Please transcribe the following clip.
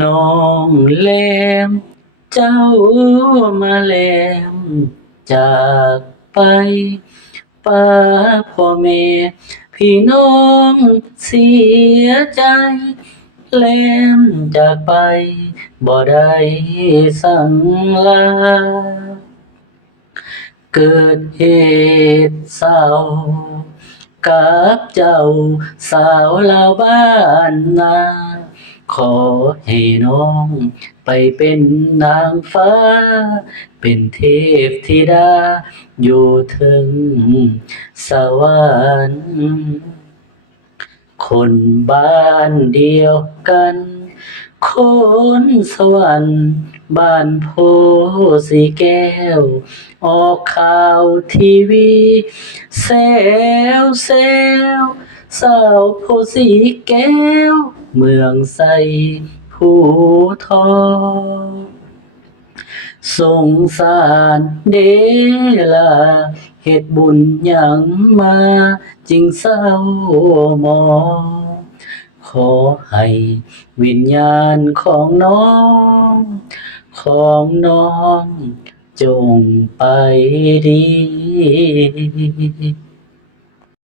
น้องแลมเจ้ามาแลมจากไปป้าพ่อแม่พี่น้องเสียใจแลมจากไปบ่ได้สั่งลาเกิดเหตุเศร้ากับเจ้าสาวลาวบ้านนาขอให้น้องไปเป็นนางฟ้าเป็นเทพธิดาอยู่ถึงสวรรค์คนบ้านเดียวกันคนสวรรค์บ้านโพสีแก้วออกข่าวทีวีแซวแซวสาวโพสีแก้วเมืองใสภูทองสงสารเดล่ะเฮ็ดบุญหยังมาจึงเศร้าหมองขอให้วิญญาณของน้องจงไปดี